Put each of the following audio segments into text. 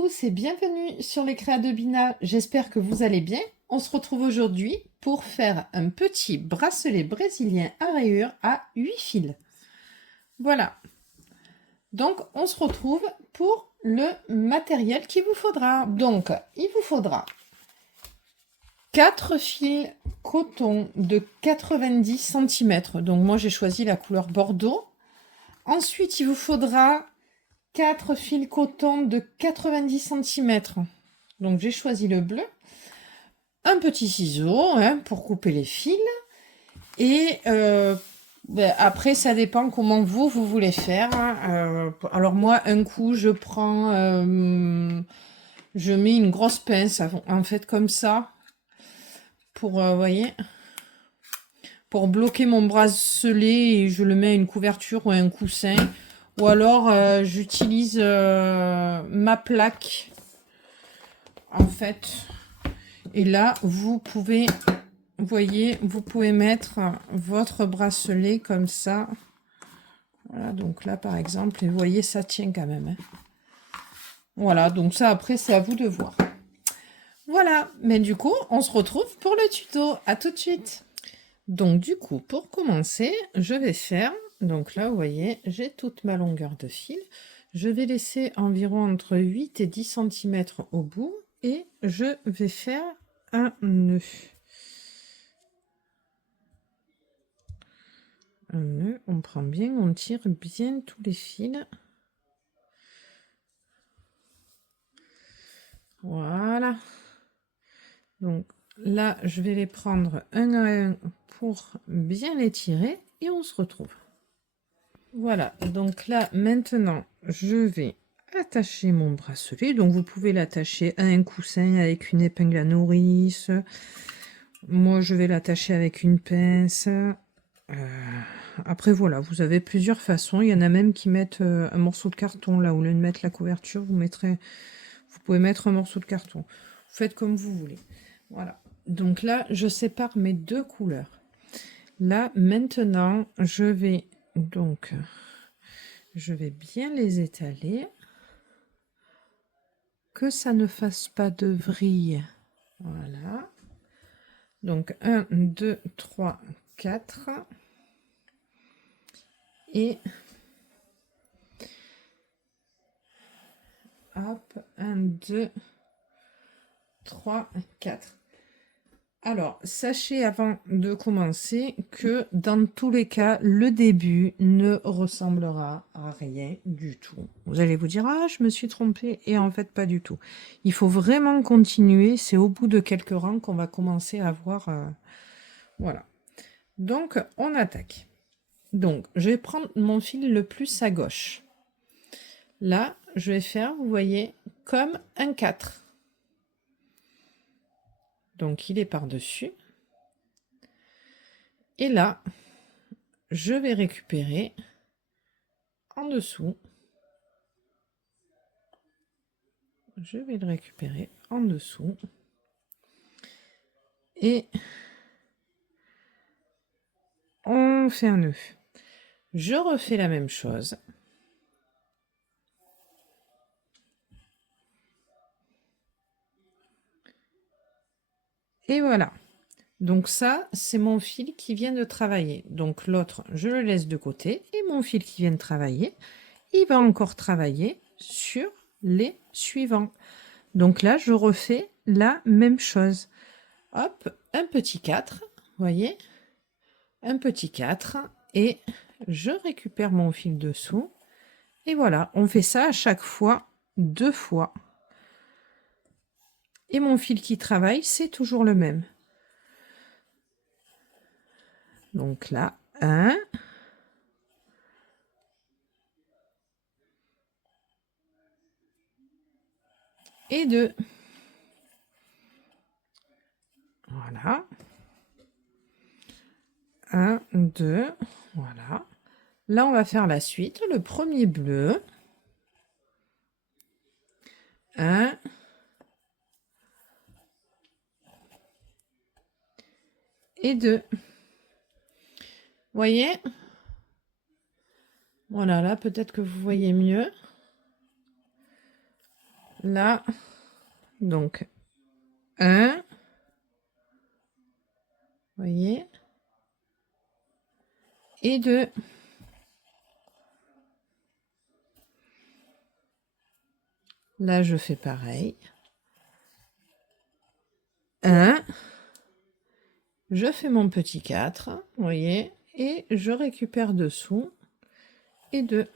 tous et bienvenue sur les Créas de Bina, j'espère que vous allez bien. On se retrouve aujourd'hui pour faire un petit bracelet brésilien à rayures à 8 fils. Voilà, donc on se retrouve pour le matériel qu'il vous faudra. Donc il vous faudra 4 fils coton de 90 cm, donc moi j'ai choisi la couleur bordeaux. Ensuite il vous faudra 4 fils coton de 90 cm. Donc j'ai choisi le bleu. Un petit ciseau pour couper les fils. Et après, ça dépend comment vous voulez faire. Alors moi, un coup, je prends... je mets une grosse pince, en fait, comme ça. Pour, voyez, pour bloquer mon bracelet et je le mets à une couverture ou à un coussin. Ou alors, j'utilise ma plaque, en fait. Et là, vous pouvez, vous voyez, vous pouvez mettre votre bracelet comme ça. Voilà, donc là, par exemple, et vous voyez, ça tient quand même. Voilà, donc ça, après, c'est à vous de voir. Voilà, mais du coup, on se retrouve pour le tuto. À tout de suite. Donc, du coup, pour commencer, je vais faire... Donc là, vous voyez, j'ai toute ma longueur de fil. Je vais laisser environ entre 8 et 10 cm au bout. Et je vais faire un nœud. Un nœud, on prend bien, on tire bien tous les fils. Voilà. Donc là, je vais les prendre un à un pour bien les tirer et on se retrouve. Voilà, donc là, maintenant, je vais attacher mon bracelet. Donc vous pouvez l'attacher à un coussin avec une épingle à nourrice. Moi, je vais l'attacher avec une pince. Après, voilà, vous avez plusieurs façons. Il y en a même qui mettent un morceau de carton. Là, au lieu de mettre la couverture, vous pouvez mettre un morceau de carton. Vous faites comme vous voulez. Voilà. Donc là, je sépare mes deux couleurs. Là, maintenant, je vais bien les étaler. Que ça ne fasse pas de vrille. Voilà. Donc, 1, 2, 3, 4. Et hop, 1, 2, 3, 4. Alors, sachez avant de commencer que dans tous les cas, le début ne ressemblera à rien du tout. Vous allez vous dire, ah, je me suis trompée, et en fait, pas du tout. Il faut vraiment continuer, c'est au bout de quelques rangs qu'on va commencer à voir... voilà. Donc, on attaque. Donc, je vais prendre mon fil le plus à gauche. Là, je vais faire, vous voyez, comme un 4. Donc, il est par-dessus. Et là, je vais récupérer en dessous. Je vais le récupérer en dessous. Et on fait un nœud. Je refais la même chose. Et voilà. Donc ça, c'est mon fil qui vient de travailler. Donc l'autre, je le laisse de côté. Et mon fil qui vient de travailler, il va encore travailler sur les suivants. Donc là, je refais la même chose. Hop, un petit 4, voyez, un petit 4, et je récupère mon fil dessous. Et voilà, on fait ça à chaque fois, 2 fois. Et mon fil qui travaille, c'est toujours le même. Donc là, 1. Et 2. Voilà. 1, 2. Voilà. Là, on va faire la suite. Le premier bleu. 1. Et 2. Voyez? Voilà, là, peut-être que vous voyez mieux. Là, donc 1, voyez, et 2. Là, je fais pareil. 1, je fais mon petit 4, vous voyez, et je récupère dessous, et 2.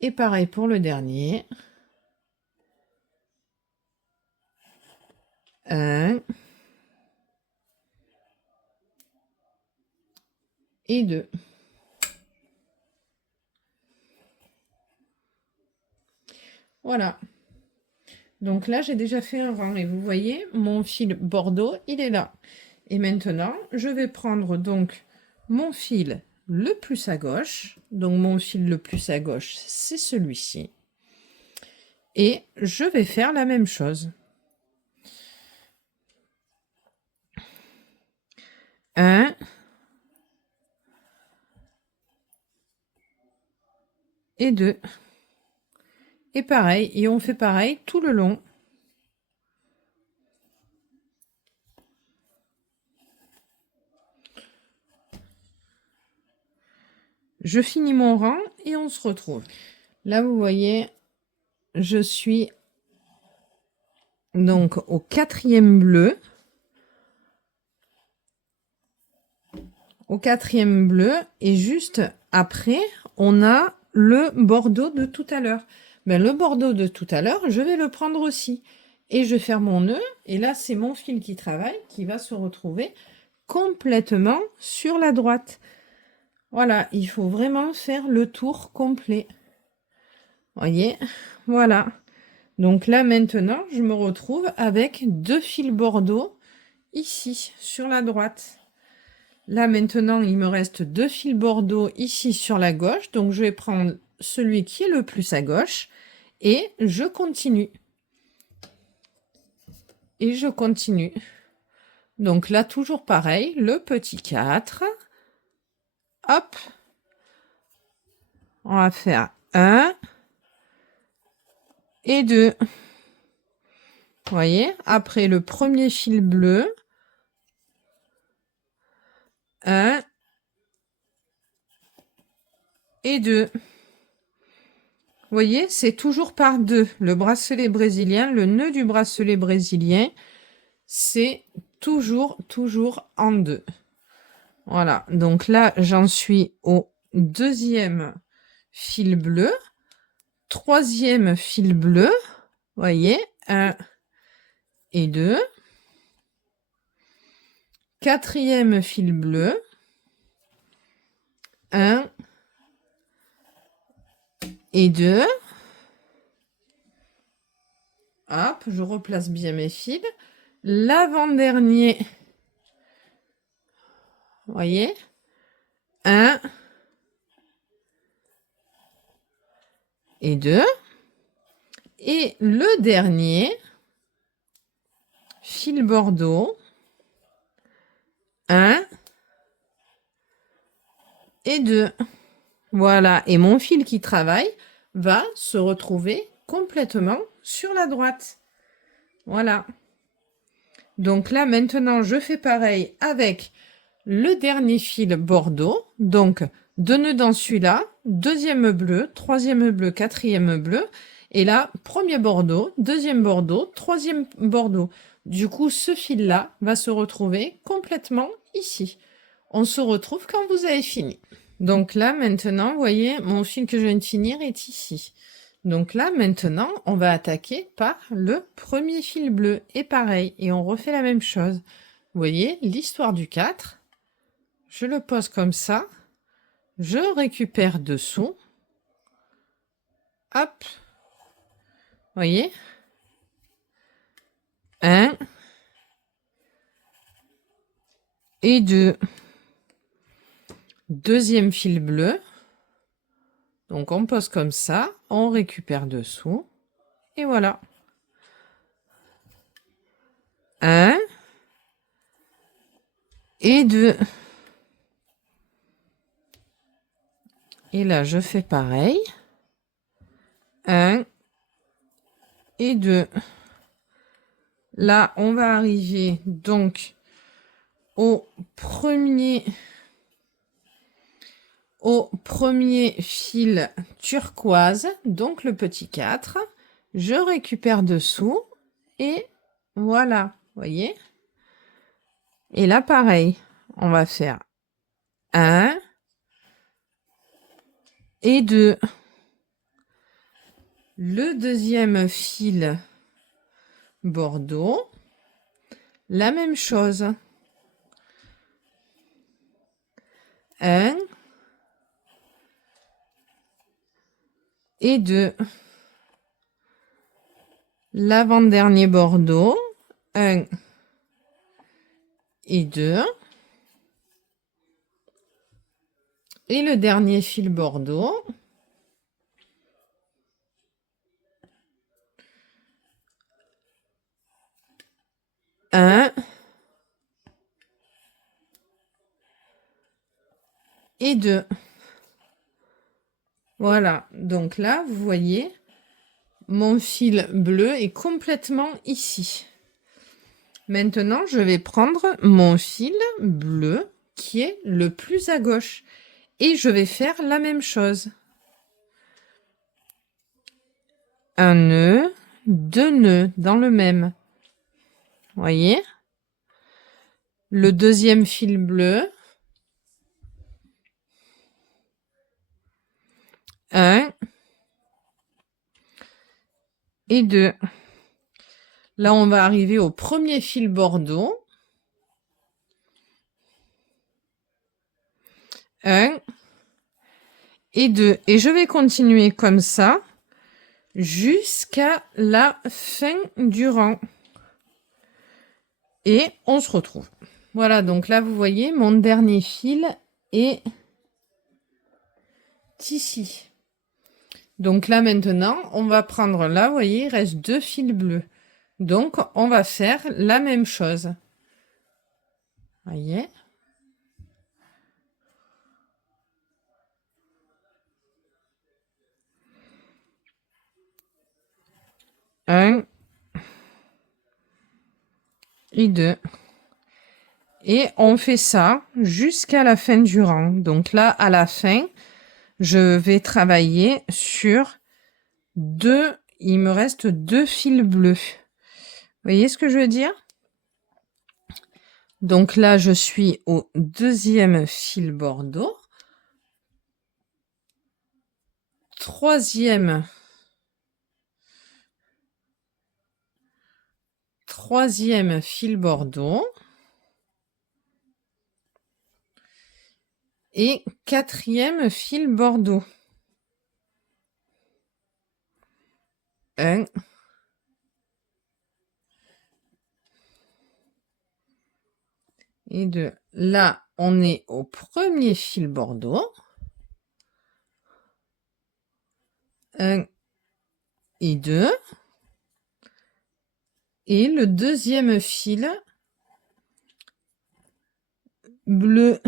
Et pareil pour le dernier. 1 et 2. Voilà. Donc là, j'ai déjà fait un rang et vous voyez, mon fil bordeaux, il est là. Et maintenant, je vais prendre donc mon fil le plus à gauche. Donc mon fil le plus à gauche, c'est celui-ci. Et je vais faire la même chose. 1 et 2. Et pareil, et on fait pareil tout le long. Je finis mon rang et on se retrouve. Là, vous voyez, je suis donc au 4e bleu. Au 4e bleu, et juste après, on a le bordeaux de tout à l'heure. Ben, le bordeaux de tout à l'heure, je vais le prendre aussi. Et je vais faire mon nœud, et là, c'est mon fil qui travaille, qui va se retrouver complètement sur la droite. Voilà, il faut vraiment faire le tour complet. Voyez, voilà. Donc là, maintenant, je me retrouve avec 2 fils bordeaux ici, sur la droite. Là, maintenant, il me reste 2 fils bordeaux ici sur la gauche. Donc, je vais prendre celui qui est le plus à gauche et je continue. Et je continue. Donc là, toujours pareil, le petit 4. Hop. On va faire 1 et 2. Vous voyez, après le premier fil bleu, 1 et 2. Vous voyez, c'est toujours par 2. Le bracelet brésilien, le nœud du bracelet brésilien, c'est toujours en 2. Voilà, donc là, j'en suis au 2e fil bleu, 3e fil bleu, voyez, 1 et 2, 4e fil bleu, 1 et 2. Hop, je replace bien mes fils. L'avant-dernier, voyez, 1 et 2. Et le dernier, fil bordeaux, 1 et 2. Voilà, et mon fil qui travaille va se retrouver complètement sur la droite. Voilà. Donc là, maintenant, je fais pareil avec le dernier fil bordeaux. Donc, 2 nœuds dans celui-là, 2e bleu, 3e bleu, 4e bleu. Et là, premier bordeaux, 2e bordeaux, 3e bordeaux. Du coup, ce fil-là va se retrouver complètement ici. On se retrouve quand vous avez fini. Donc là, maintenant, vous voyez, mon fil que je viens de finir est ici. Donc là, maintenant, on va attaquer par le premier fil bleu. Et pareil, et on refait la même chose. Vous voyez, l'histoire du 4. Je le pose comme ça. Je récupère dessous. Hop. Vous voyez, 1 et 2. 2e fil bleu. Donc, on pose comme ça. On récupère dessous. Et voilà. 1 et 2. Et là, je fais pareil. 1 et 2. Là, on va arriver donc au premier fil turquoise, donc le petit 4. Je récupère dessous et voilà, voyez. Et là, pareil, on va faire 1 et 2. Le deuxième fil bordeaux, la même chose. 1 et 2. L'avant-dernier bordeaux, 1 et 2. Et le dernier fil bordeaux, 1 et 2. Voilà, donc là, vous voyez, mon fil bleu est complètement ici. Maintenant, je vais prendre mon fil bleu qui est le plus à gauche et je vais faire la même chose. Un nœud, 2 nœuds dans le même. Voyez? Le deuxième fil bleu, 1 et 2. Là, on va arriver au premier fil bordeaux. 1 et 2. Et je vais continuer comme ça jusqu'à la fin du rang. Et on se retrouve. Voilà, donc là, vous voyez, mon dernier fil est ici. Donc là, maintenant, on va prendre là, vous voyez, il reste 2 fils bleus. Donc, on va faire la même chose. Voyez? Un et 2. Et on fait ça jusqu'à la fin du rang. Donc là, à la fin, je vais travailler sur 2, il me reste 2 fils bleus. Vous voyez ce que je veux dire? Donc là, je suis au deuxième fil bordeaux. Troisième fil bordeaux. Et quatrième fil bordeaux. 1 et 2. Là, on est au premier fil bordeaux. 1 et 2. Et le deuxième fil bleu.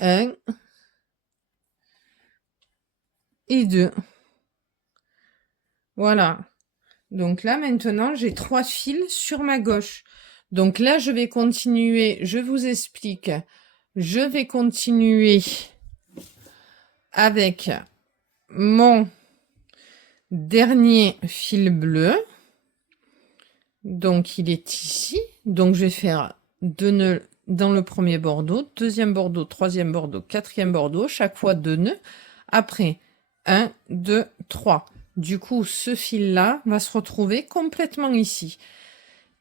1 et 2. Voilà. Donc là, maintenant, j'ai 3 fils sur ma gauche. Donc là, je vais continuer, je vous explique. Je vais continuer avec mon dernier fil bleu. Donc, il est ici. Donc, je vais faire 2 nœuds dans le premier bordeaux, deuxième bordeaux, troisième bordeaux, quatrième bordeaux, chaque fois 2 nœuds. Après, 1, 2, 3. Du coup, ce fil-là va se retrouver complètement ici.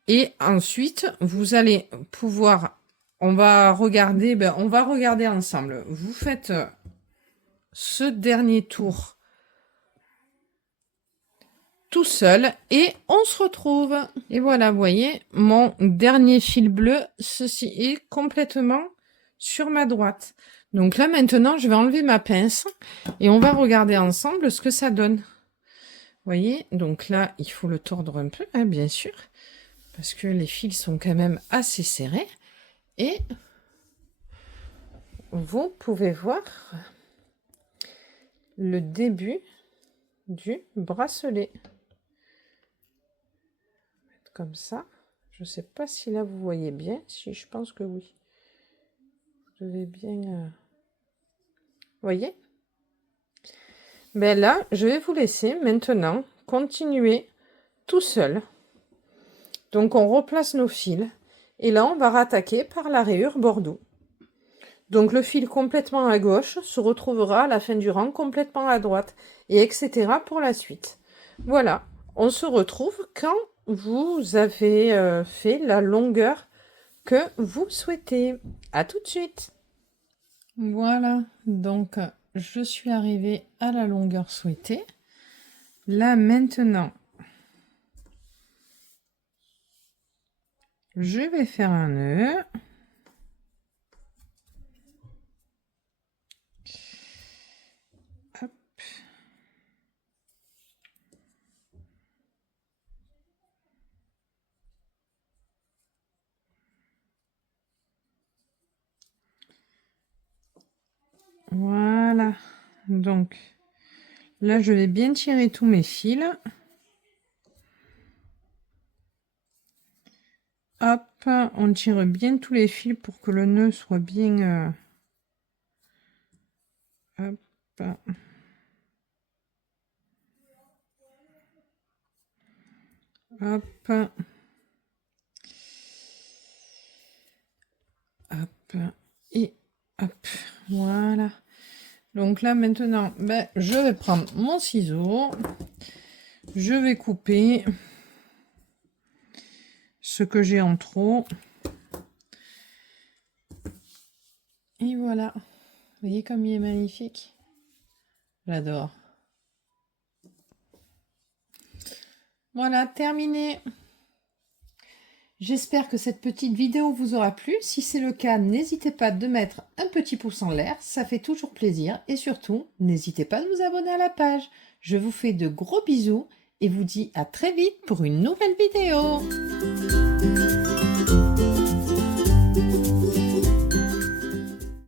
Et ensuite, vous allez pouvoir, on va regarder ensemble. Vous faites ce dernier tour tout seul et on se retrouve. Et voilà, vous voyez, mon dernier fil bleu, ceci est complètement sur ma droite. Donc là, maintenant, je vais enlever ma pince et on va regarder ensemble ce que ça donne. Vous voyez, donc là, il faut le tordre un peu, hein, bien sûr, parce que les fils sont quand même assez serrés. Et vous pouvez voir le début du bracelet. Comme ça. Je sais pas si là vous voyez bien. Si, je pense que oui. Je vais bien... voyez? Ben là, je vais vous laisser maintenant continuer tout seul. Donc on replace nos fils. Et là, on va rattaquer par la rayure Bordeaux. Donc le fil complètement à gauche se retrouvera à la fin du rang complètement à droite. Et etc. pour la suite. Voilà. On se retrouve quand vous avez fait la longueur que vous souhaitez. À tout de suite. Voilà. Donc je suis arrivée à la longueur souhaitée. Là maintenant, je vais faire un nœud. Hop. Voilà. Donc là, je vais bien tirer tous mes fils. Hop, on tire bien tous les fils pour que le nœud soit bien... hop. Hop. Hop. Et hop. Voilà. Donc là, maintenant, ben, je vais prendre mon ciseau. Je vais couper ce que j'ai en trop. Et voilà. Vous voyez comme il est magnifique? J'adore. Voilà, terminé. J'espère que cette petite vidéo vous aura plu. Si c'est le cas, n'hésitez pas de mettre un petit pouce en l'air, ça fait toujours plaisir. Et surtout, n'hésitez pas de vous abonner à la page. Je vous fais de gros bisous et vous dis à très vite pour une nouvelle vidéo.